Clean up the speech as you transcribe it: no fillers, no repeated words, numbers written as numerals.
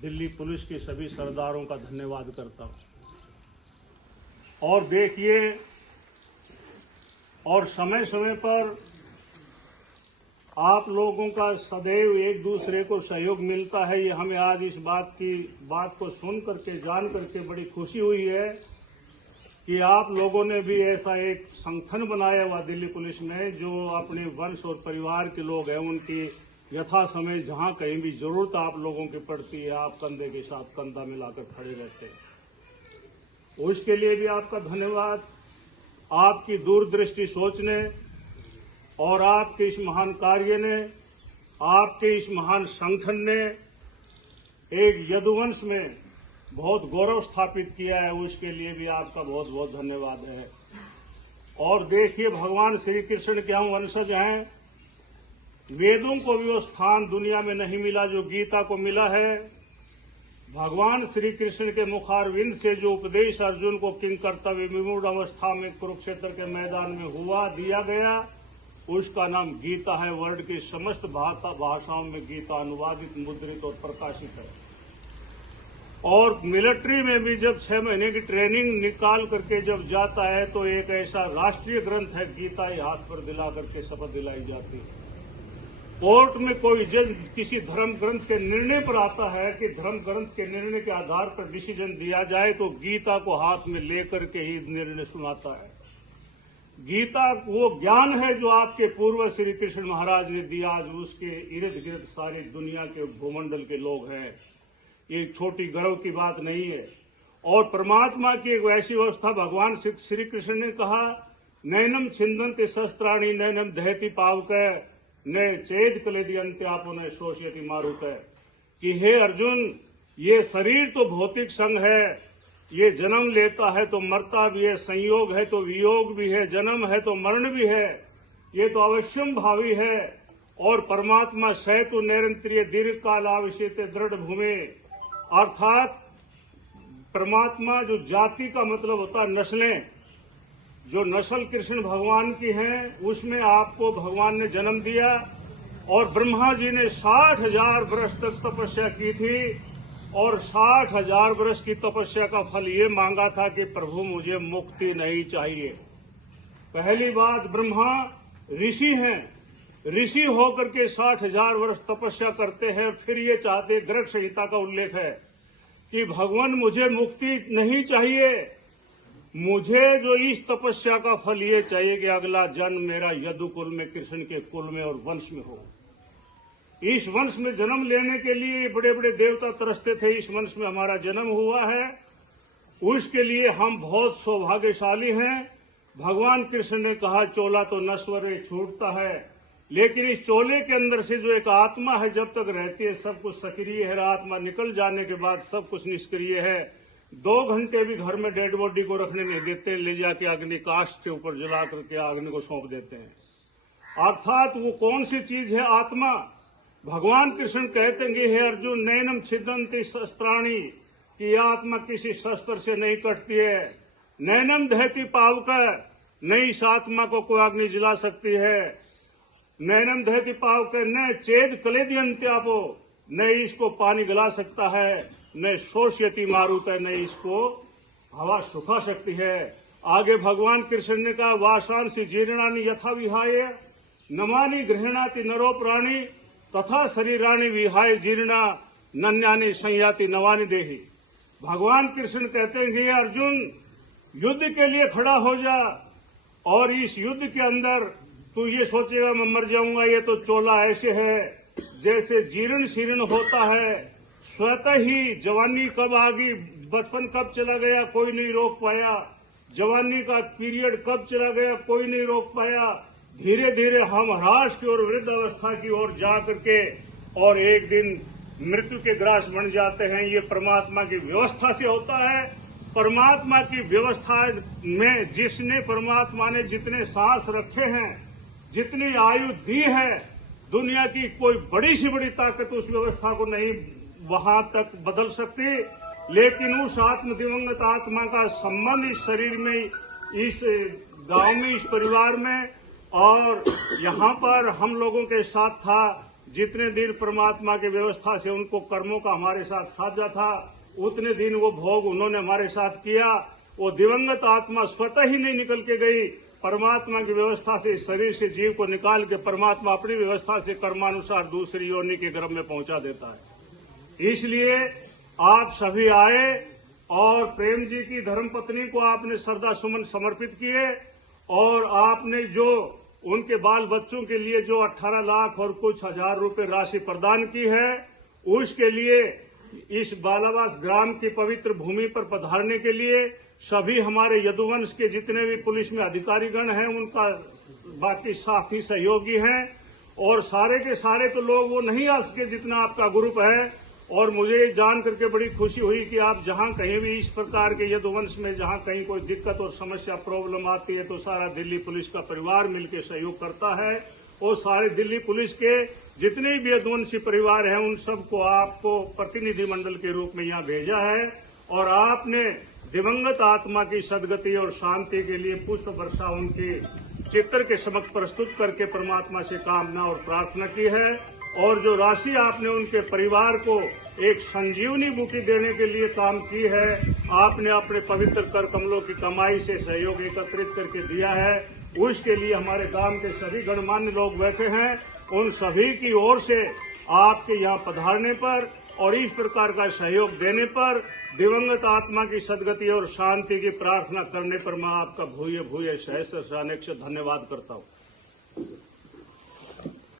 Delhi police के सभी सरदारों का धन्यवाद करता हूं। और देखिए, और समय समय पर आप लोगों का सदैव एक दूसरे को सहयोग मिलता है। ये हमें आज इस बात को सुन करके जान करके बड़ी खुशी हुई है कि आप लोगों ने भी ऐसा एक संगठन बनाया हुआ दिल्ली पुलिस में, जो अपने वंश और परिवार के लोग हैं, उनकी यथा समय जहां कहीं भी जरूरत आप लोगों की पड़ती है, आप कंधे के साथ कंधा मिलाकर खड़े रहते हैं। उसके लिए भी आपका धन्यवाद। आपकी दूरदृष्टि सोच ने और आपके इस महान कार्य ने, आपके इस महान संगठन ने एक यदुवंश में बहुत गौरव स्थापित किया है। उसके लिए भी आपका बहुत बहुत धन्यवाद है। और देखिए, भगवान श्री कृष्ण के हम वंशज हैं। वेदों को भी वो स्थान दुनिया में नहीं मिला जो गीता को मिला है। भगवान श्री कृष्ण के मुखारविंद से जो उपदेश अर्जुन को किंग कर्तव्य विमूढ़ अवस्था में कुरुक्षेत्र के मैदान में दिया गया, उसका नाम गीता है। वर्ल्ड की समस्त भाषाओं में गीता अनुवादित, मुद्रित और प्रकाशित है। और मिलिट्री में भी जब 6 महीने की ट्रेनिंग निकाल करके जब जाता है तो एक ऐसा राष्ट्रीय ग्रंथ है गीता, ही हाथ पर दिला करके शपथ दिलाई जाती है। कोर्ट में कोई जज किसी धर्म ग्रंथ के निर्णय पर आता है कि धर्म ग्रंथ के निर्णय के आधार पर डिसीजन दिया जाए, तो गीता को हाथ में लेकर के ही निर्णय सुनाता है। गीता वो ज्ञान है जो आपके पूर्व श्री कृष्ण महाराज ने दिया। आज उसके इर्द गिर्द सारी दुनिया के भूमंडल के लोग हैं। ये छोटी गर्व की बात नहीं है। और परमात्मा की एक वैसी व्यवस्था भगवान श्री कृष्ण ने कहा, नैनम छिंदन्ति शस्त्राणि नैनम दहति पावक न चेद कलेदियंत्यापो न शोषयति मारुत, कि हे अर्जुन, ये शरीर तो भौतिक संग है, ये जन्म लेता है तो मरता भी है, संयोग है तो वियोग भी है, जन्म है तो मरण भी है, ये तो अवश्यम भावी है। और परमात्मा सैतु निरंतरीय दीर्घ काल आवश्यक दृढ़ भूमि, अर्थात परमात्मा जो जाति का मतलब होता है नस्लें, जो नस्ल कृष्ण भगवान की हैं, उसमें आपको भगवान ने जन्म दिया। और ब्रह्मा जी ने 60,000 वर्ष तक तपस्या की थी और 60,000 वर्ष की तपस्या का फल ये मांगा था कि प्रभु मुझे मुक्ति नहीं चाहिए। पहली बात, ब्रह्मा ऋषि हैं, ऋषि होकर के 60,000 वर्ष तपस्या करते हैं, फिर ये चाहते, ग्रक संहिता का उल्लेख है कि भगवान मुझे मुक्ति नहीं चाहिए, मुझे जो इस तपस्या का फल ये चाहिए कि अगला जन्म मेरा यदुकुल में, कृष्ण के कुल में और वंश में हो। इस वंश में जन्म लेने के लिए बड़े बड़े देवता तरसते थे, इस वंश में हमारा जन्म हुआ है, उसके लिए हम बहुत सौभाग्यशाली हैं। भगवान कृष्ण ने कहा, चोला तो नश्वर है, छूटता है, लेकिन इस चोले के अंदर से जो एक आत्मा है, जब तक रहती है सब कुछ सक्रिय है, आत्मा निकल जाने के बाद सब कुछ निष्क्रिय है। 2 घंटे भी घर में डेड बॉडी को रखने नहीं देते, ले जाके अग्नि काष्ठ के ऊपर जला करके अग्नि को सौंप देते हैं। अर्थात वो कौन सी चीज है? आत्मा। भगवान कृष्ण कहते हैं, हे अर्जुन, नैनम छिदन्ति शस्त्राणि, कि आत्मा किसी शस्त्र से नहीं कटती है। नैनम दहति पावक, नहीं इस आत्मा को कोई अग्नि जला सकती है। नैनम दहति पावक न चेद कलेदियंत्यापो, न इसको पानी गला सकता है, न शोषयति मारुत है, न इसको हवा सुखा सकती है। आगे भगवान कृष्ण ने कहा, वासांसि जीर्णानि यथा विहाय नमानि गृह्णाति नरो प्राणी तथा शरीराणि विहाय जीर्णा नन्यानि संयाति नवानि देहि। भगवान कृष्ण कहते हैं, हे अर्जुन, युद्ध के लिए खड़ा हो जा, और इस युद्ध के अंदर तू ये सोचेगा मैं मर जाऊंगा, ये तो चोला ऐसे है जैसे जीर्ण शीर्ण होता है, स्वतः ही जवानी कब आ गई, बचपन कब चला गया, कोई नहीं रोक पाया, जवानी का पीरियड कब चला गया, कोई नहीं रोक पाया। धीरे धीरे हम ह्रास की ओर, वृद्ध अवस्था की ओर जा करके और एक दिन मृत्यु के ग्रास बन जाते हैं। ये परमात्मा की व्यवस्था से होता है। परमात्मा की व्यवस्था में जिसने, परमात्मा ने जितने सांस रखे हैं, जितनी आयु दी है, दुनिया की कोई बड़ी से बड़ी ताकत उस व्यवस्था को नहीं वहां तक बदल सकती। लेकिन उस आत्म दिवंगत आत्मा का संबंध इस शरीर में, इस गांव में, इस परिवार में और यहां पर हम लोगों के साथ था, जितने दिन परमात्मा की व्यवस्था से उनको कर्मों का हमारे साथ साझा था, उतने दिन वो भोग उन्होंने हमारे साथ किया। वो दिवंगत आत्मा स्वतः ही नहीं निकल के गई, परमात्मा की व्यवस्था से इस शरीर से जीव को निकाल के परमात्मा अपनी व्यवस्था से कर्मानुसार दूसरी योनि के गर्भ में पहुंचा देता है। इसलिए आप सभी आए और प्रेम जी की धर्मपत्नी को आपने श्रद्धा सुमन समर्पित किए और आपने जो उनके बाल बच्चों के लिए जो 18 लाख और कुछ हजार रुपए राशि प्रदान की है, उसके लिए इस बालावास ग्राम की पवित्र भूमि पर पधारने के लिए सभी हमारे यदुवंश के जितने भी पुलिस में अधिकारीगण हैं, उनका बाकी साथी सहयोगी हैं और सारे के सारे तो लोग वो नहीं आ सके जितना आपका ग्रुप है। और मुझे जान करके बड़ी खुशी हुई कि आप जहां कहीं भी इस प्रकार के यदुवंश में जहां कहीं कोई दिक्कत और समस्या प्रॉब्लम आती है तो सारा दिल्ली पुलिस का परिवार मिलकर सहयोग करता है और सारे दिल्ली पुलिस के जितने भी यदुवंशी परिवार हैं उन सबको आपको प्रतिनिधिमंडल के रूप में यहां भेजा है और आपने दिवंगत आत्मा की सदगति और शांति के लिए पुष्प वर्षा उनके चित्र के समक्ष प्रस्तुत करके परमात्मा से कामना और प्रार्थना की है। और जो राशि आपने उनके परिवार को एक संजीवनी बूटी देने के लिए काम की है, आपने अपने पवित्र कर कमलों की कमाई से सहयोग एकत्रित करके दिया है, उसके लिए हमारे गांव के सभी गणमान्य लोग बैठे हैं। उन सभी की ओर से आपके यहाँ पधारने पर और इस प्रकार का सहयोग देने पर दिवंगत आत्मा की सदगति और शांति की प्रार्थना करने पर मैं आपका भूये भूये सहस्र धन्यवाद करता हूँ।